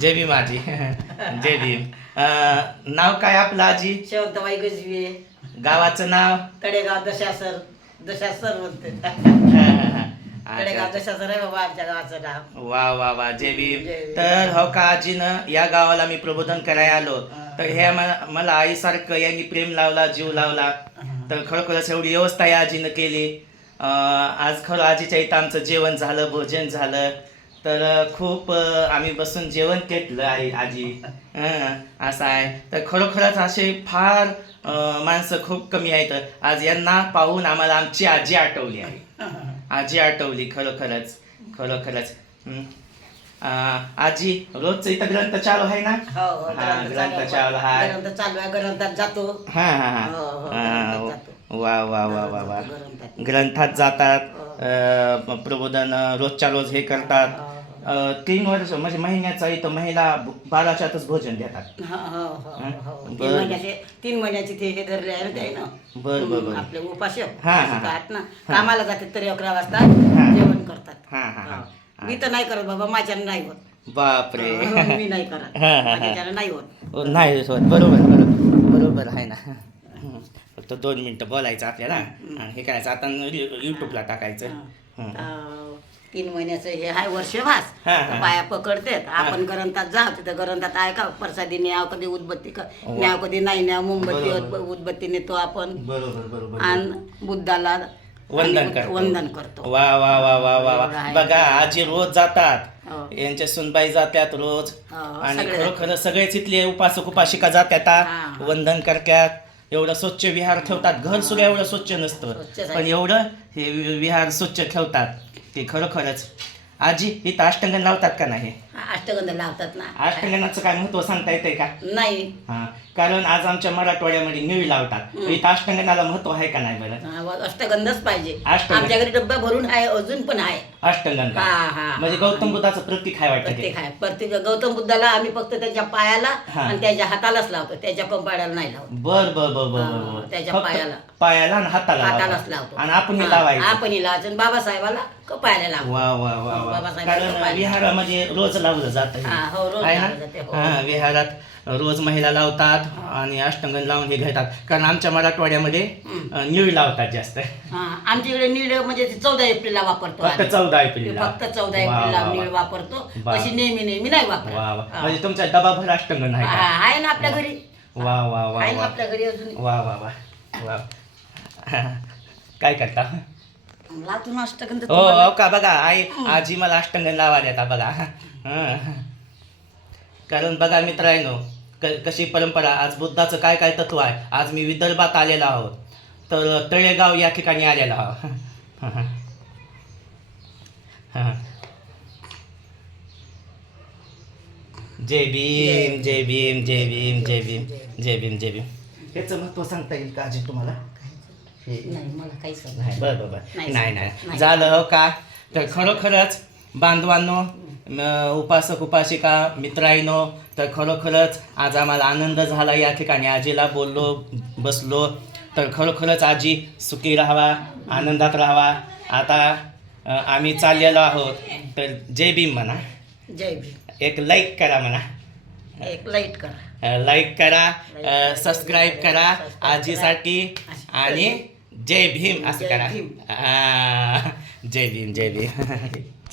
जय भीम आजी. जय भीम. अं, नाव काय आपलं आजी? शेवंतबाई गजवी. गावाचं नाव? कडेगाव दशासर. दशासर म्हणते. कडेगाव. दशासर आहे बाबा आमच्या गावाचं नाव. वा वा वा. जय भीम. जय भीम. तर हो का आजीनं या गावाला मी प्रबोधन करायला आलो. तर हे मला- मला आईसारखं यांनी प्रेम लावला जीव लावला. तर खरोखरच एवढी व्यवस्था या आजीनं केली. अं, आज खरं आजीच्या इथं आमचं जेवण झालं भोजन झालं. तर खूप आम्ही बसून जेवण केलं आई आजी. हं, असं आहे. तर खरोखरच असे फार माणसं खूप कमी आहेत. आज यांना पाहून आम्हाला आमची आजी आठवली आहे. आजी आठवली खरोखरच. खरोखरच. आजी रोजचं इथं ग्रंथ चालू आहे ना? हो हो ग्रंथ चालू आहे. ग्रंथ चालू आहे ग्रंथात जातो. हा हा हा. हो. वा वा वा वा वा. ग्रंथात. जातात. प्रबोधन रोजच्या रोज हे करतात. तीन वर्ष म्हणजे महिन्याचा इथं महिला बाराच्यातच भोजन देतात. हो, हो, हो. तीन. महिन्याचे ते हे धरले आहे ना बर आपले हा, हा. आहेत ना. कामाला जातात तरी अकरा वाजता. जेवण करतात. हा, हा. मी तर नाही करत बाबा माझ्यानं नाही होत. बापरे. मी नाही करत. नाही होत. हो, नाही होत. बरोबर बरोबर. बरोबर आहे ना. फक्त दोन मिनिटं बोलायचं आपल्याला. आणि हे करायचं. आता युट्यूबला टाकायचं. हं. तीन महिन्याचं हे हाय वर्षभास हा, हा. पाया पकडतात. आपण गरंतात जाव तिथं गरंतात आहे का? प्रसादी न्याव कधी उदबत्ती क- न्याव कधी नाही न्याव मोमबत्ती. उदबत्ती नेतो आपण. बरोबर बरोबर. आणि बुद्धाला वंदन करतो. वंदन करतो. वा वा वा वा वा वा. बघा आजी रोज जातात. हो. यांच्या सुनबाई जात्यात रोज. हो, आणि सगळे. खरोखर सगळेच इथले उपासक उपासिका जात्यात हा. वंदन करत्यात. एवढं स्वच्छ विहार ठेवतात. घर सुद्धा एवढं स्वच्छ नसतं. पण एवढं हे विहार स्वच्छ ठेवतात. ते खरोखरच. आजी इथं अष्टंगण लावतात का नाही? अष्टगंध लावतात ना. अष्टंगणाचं काय महत्त्व सांगता येतंय का? नाही. हा कारण आज आमच्या मराठवाड्यामध्ये निळी लावतात. इथं अष्टंगणाला महत्त्व आहे का नाही बरं? अष्टगंधच पाहिजे. अष्टगंध. आमच्या घरी डब्बा भरून आहे अजून पण आहे. अष्टंगण हा हा म्हणजे गौतम बुद्धाचं प्रतीक आहे वाटतं ते. प्रत्येक आहे. प्रत्येक गौतम बुद्धाला आम्ही फक्त त्याच्या पायाला हा. आणि त्याच्या हातालाच लावतो. त्याच्या कंपाड्याला नाही लावतो. बर बर बर बर हा, बर. त्याच्या फक्त पायाला. पायाला आणि हाताला हातालाच. लावतो. आणि आपण हे हा, लावायचं. आपण लावायचं. आणि बाबासाहेबाला कपायला लावतो वा वा वा वा. बाबासाहेब कारण कपाळाला. विहारामध्ये रोज लावलं जात हा, हो, रोज लावलं जाते, हो. हा विहारात रोज महिला लावतात आणि अष्टंगण लावून हे घेतात. कारण आमच्या मराठवाड्यामध्ये अं, निळी लावतात जास्त. हा, आमच्या इकडे निळ म्हणजे चौदा एप्रिलला वापरतो फक्त आम्ही. चौदा एप्रिलला. फक्त चौदा वा, एप्रिलला वा. निळ वापरतो. अशी नेहमी नेहमी नाही वापरत. वा वा. हा. म्हणजे तुमच्या डबाभर अष्टंगण आहे हा, आहे ना आपल्या घरी. वा वा वा आहे ना वा. आपल्या घरी अजून वा वा वा. वा. काय करता? लावतो अष्टगंध हो हो का बघा आई आजी मला अष्टंगण लावा देता बघा. हं. कारण बघा मित्रांनो क- कशी परंपरा आज बुद्धाचं काय काय तत्व आहे? आज मी विदर्भात आलेलो आहोत. तर तळेगाव या ठिकाणी आलेलो आहोत. हं. जय भीम जय भीम जय भीम जय भीम जय भीम जय भीम याचं महत्त्व सांगता येईल का आजी तुम्हाला? नाही मला काही समजत नाही बरं बरं बरं. नाही, झालं हो का तर खरोखरच बांधवांनो उपासक उपासिका मित्रांनो तर खरोखरच आज आम्हाला आनंद झाला या ठिकाणी. आजीला बोललो बसलो तर खरोखरच आजी सुखी राहावा आनंदात राहावा. आता आम्ही चाललेलो आहोत तर जय भीम म्हणा. जय भीम. एक लाईक करा म्हणा. एक लाइट करा. लाईक करा सबस्क्राईब करा. आजीसाठी आणि जय भीम असं करा जय भीम जय भीम